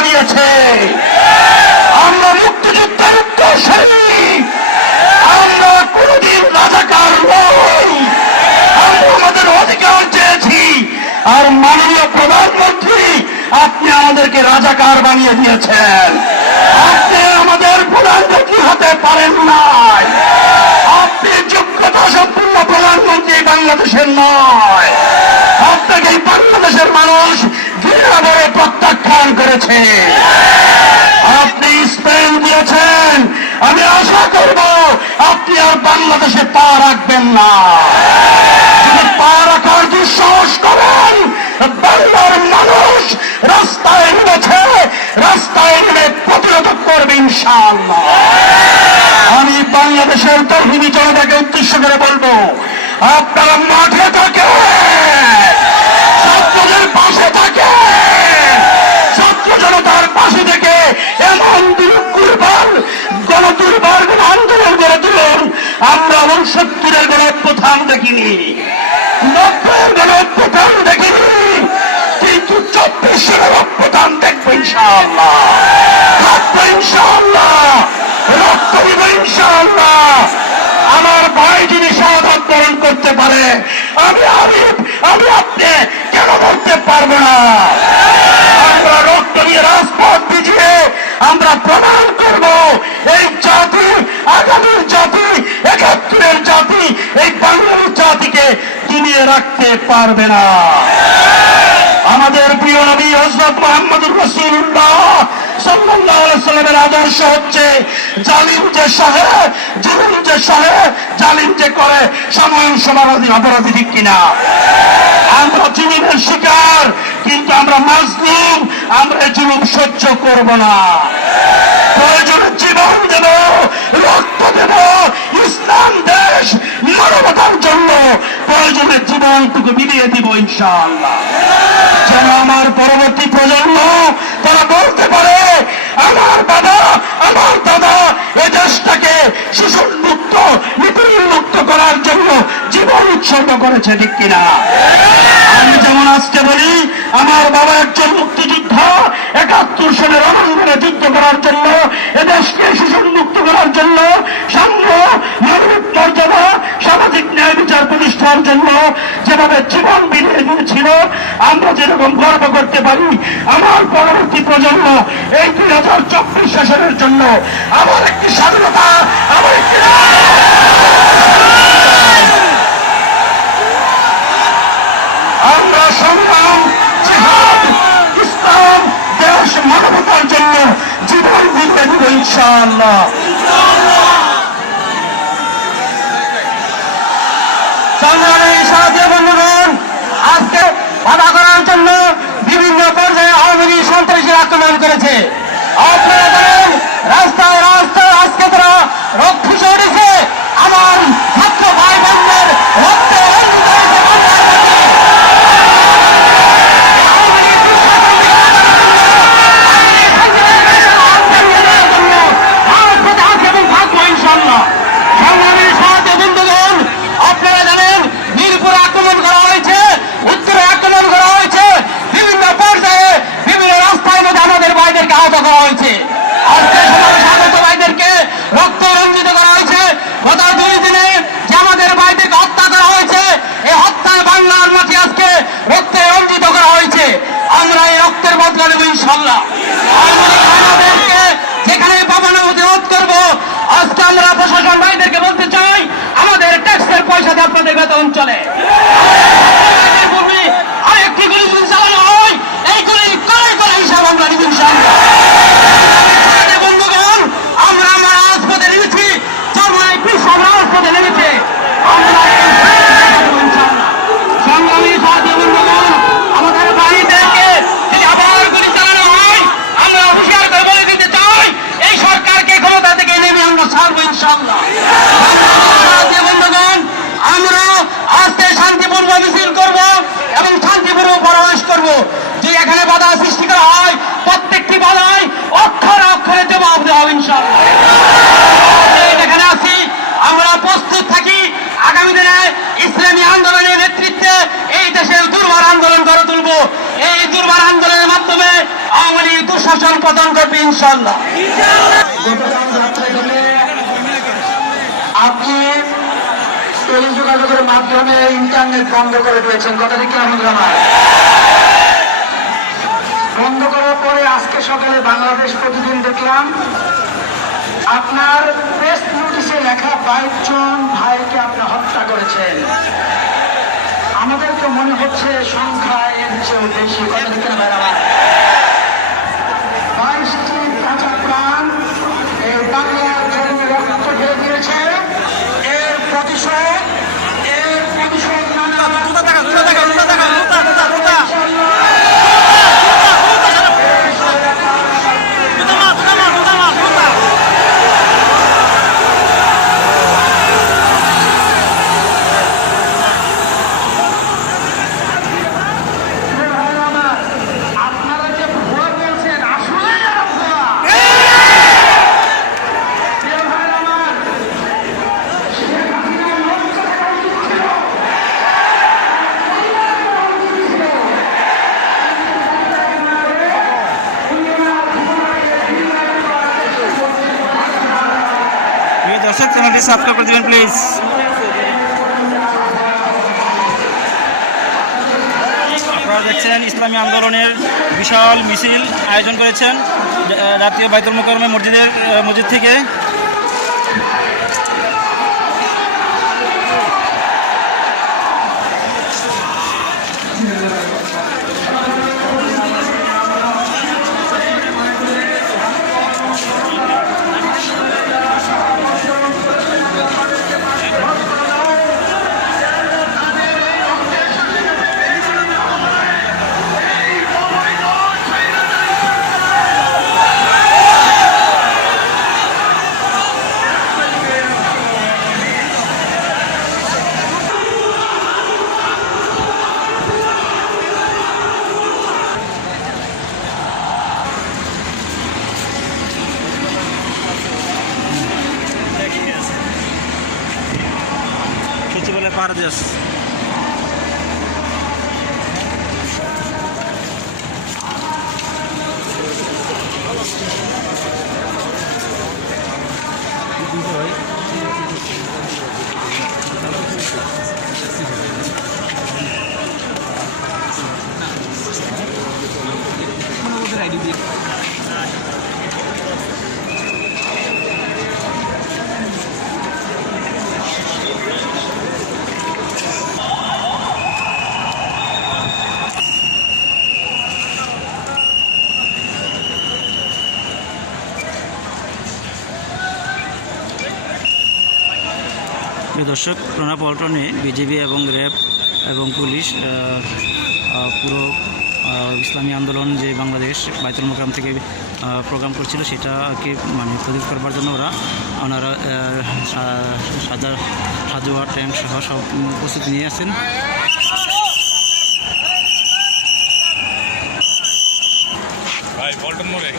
জানিয়েছে। আমরা মুক্তিযুদ্ধের উত্তরসূরি, আমরা কোনদিন রাজাকার নই। আমরা আমাদের অধিকার চেয়েছি, আর মাননীয় প্রধানমন্ত্রী আপনি আমাদেরকে রাজাকার বানিয়ে দিয়েছেন। আপনি আমাদের প্রধানমন্ত্রী হতে পারেন নাই। আপনি যোগ্যতা সম্পূর্ণ প্রধানমন্ত্রী বাংলাদেশের নয়। আপনাকে এই বাংলাদেশের মানুষ ঘৃণা ভরে প্রত্যাখ্যান করেছে। আপনি স্পেন দিয়েছেন, আমি আশা করব আপনি আর বাংলাদেশে পা রাখবেন না। যদি পা রাখার দুঃসাহস করেন, বাংলার মানুষ রাস্তায় নেমেছে, রাস্তায় নেমে প্রতিরোধ করবে ইনশাআল্লাহ। আমি বাংলাদেশের তরুণী জনতাকে উদ্দেশ্য করে বলবো, আপনারা মাঠে থাকে, ছাত্রদের পাশে থাকে, ছাত্র জনতার পাশে থেকে এমন দুর্বার গণদুর্বার আন্দোলন গড়ে তুলুন। আমরা 69-এর গণঅভ্যুত্থান দেখিনি, 90-এর গণঅভ্যুত্থান দেখিনি, কিন্তু 24 সালের অভ্যুত্থান দেখবো ইনশাআল্লাহ। থাকবো ইনশাআল্লাহ, রক্ত দিব ইনশাআল্লাহ। আমার ভাই যিনি শাহাদাত বরণ করতে পারে, আমি আপনি কেন বলতে পারবো না? আমরা রক্ত নিয়ে রাজপথ ভিজিয়ে আমরা প্রমাণ করব এই জাতি আগামীর জাতি, 71-এর জাতি, এই বাংলার জাতিকে কিনিয়ে রাখতে পারবে না। আমাদের প্রিয় নবী হযরত মুহাম্মদুর রাসূলুল্লাহ সাল্লাল্লাহু আলাইহি ওয়াসাল্লামের আদর্শ হচ্ছে জালিম যে সহে, জুলুম যে সহে, জালিম যে করে সমান সমানাধি অপরাধী, ঠিক কিনা? আমরা জুলুমের শিকার, কিন্তু আমরা মাজলুম, আমরা জুলুম সহ্য করব না। প্রয়োজনে জীবন দেব, রক্ত দেব, ইসলাম দেশ মানবতার জন্য প্রয়োজনে জীবনটুকু বিলিয়ে দিব ইনশাআল্লাহ। যেন আমার পরবর্তী প্রজন্ম তারা বলতে পারে, আমার বাবা, আমার দাদা এ দেশটাকে শোষণ মুক্ত, নিপীড়ন মুক্ত করার জন্য জীবন উৎসর্গ করেছে, ঠিক কিনা? আমি যেমন আজকে বলি, আমার বাবা একজন মুক্তিযোদ্ধা, 71 সালের রণাঙ্গনে যুদ্ধ করার জন্য, এদেশকে শোষণ মুক্ত করার জন্য, সাম্য, মানবিক মর্যাদা, সামাজিক ন্যায় বিচার প্রতিষ্ঠার জন্য যেভাবে জীবন বিলিয়ে দিয়েছিল, আমরা যেরকম গর্ব করতে পারি, আমার পরবর্তী প্রজন্ম এই 2024 সালের জন্য আমার একটি স্বাধীনতা, আমার একটি আমরা সংগ্রাম, জিহাদ, ইসলাম, দেশ, মানবতার জন্য জীবন দিতে দেব ইনশাআল্লাহ। সংগ্রামী সাথী বন্ধুগণ, আজকে বাধা করার জন্য বিভিন্ন পর্যায়ে আওয়ামী লীগ সন্ত্রাসী আক্রমণ করেছে। আপনারা জানেন, রাস্তায় রাস্তায় আজকে তারা রক্ষিত উঠেছে। আমার ছাত্র ভাই বোনদের রক্তে রঞ্জিত হয়েছে যেখানে পাবানো প্রতিরোধ করবো। আজকে আমরা প্রশাসন ভাইদেরকে বলতে চাই, আমাদের ট্যাক্সের পয়সাতে আপনাদের বেতন চলে। আরেকটি গুলি যদি চালানো হয়, এই গুলি করে করে হিসাব আমরা নিব ইনশাআল্লাহ। বন্ধুগণ, আমরা আমার রাজপথে নেমেছি, চরমায় কৃষক রাজপথে নেমেছে। আমরা সংগ্রামী সাথী বন্ধুগণ, আমাদের বাহিনীদেরকে যদি আবার গুলি চালানো হয়, আমরা হুঁশিয়ার করে বলে দিতে চাই, এই সরকারকে ক্ষমতা থেকে নেমে আমরা ছাড়বো ইনশাআল্লাহ। বন্ধুগণ, আমরা আজকে শান্তিপূর্ণ মিছিল করব এবং শান্তিপূর্ণ পরামর্শ করব। যে এখানে বাধা সৃষ্টি করা হয়, প্রত্যেকটি বাধা সুশাসন প্রদান করবে ইনশাআল্লাহ। গতকাল রাত্রে থেকে আপনি টেলিযোগাযোগের মাধ্যমে ইন্টারনেট বন্ধ করে দিয়েছেন, কথাটি কি আমাদের আমার বন্ধ করার পরে আজকে সকালে বাংলাদেশ প্রতিদিন দেখলাম আপনার প্রেস নোটিশে লেখা 22 জন ভাইকে আপনি হত্যা করেছেন। আমাদের তো মনে হচ্ছে সংখ্যা এর চেয়েও বেশি, কথাটি কেন ভাই আমার 22টি কাঁচা প্রাণ এই বাংলার জন্য রক্ত ঢেলে দিয়েছে। এর প্রতিশোধ দর্শক চ্যানেলটি সাবস্ক্রাইব করে দেবেন প্লিজ। আপনারা দেখছেন ইসলামী আন্দোলনের বিশাল মিছিল আয়োজন করেছেন জাতীয় বাইতুল মোকাররম মসজিদ থেকে। সচিবালয় পাহারা দিয়ে আসছে। দর্শক, প্রণব পল্টনে বিজেপি এবং র্যাব এবং পুলিশ পুরো ইসলামী আন্দোলন যে বাংলাদেশ বাইতুল মোকাররম থেকে প্রোগ্রাম করছিল সেটাকে মানে প্রতিরোধ করবার জন্য ওনারা সাজোয়া ট্যাঙ্ক সহ সব প্রস্তুতি নিয়ে আছেন। ভাই পল্টন মোড়ে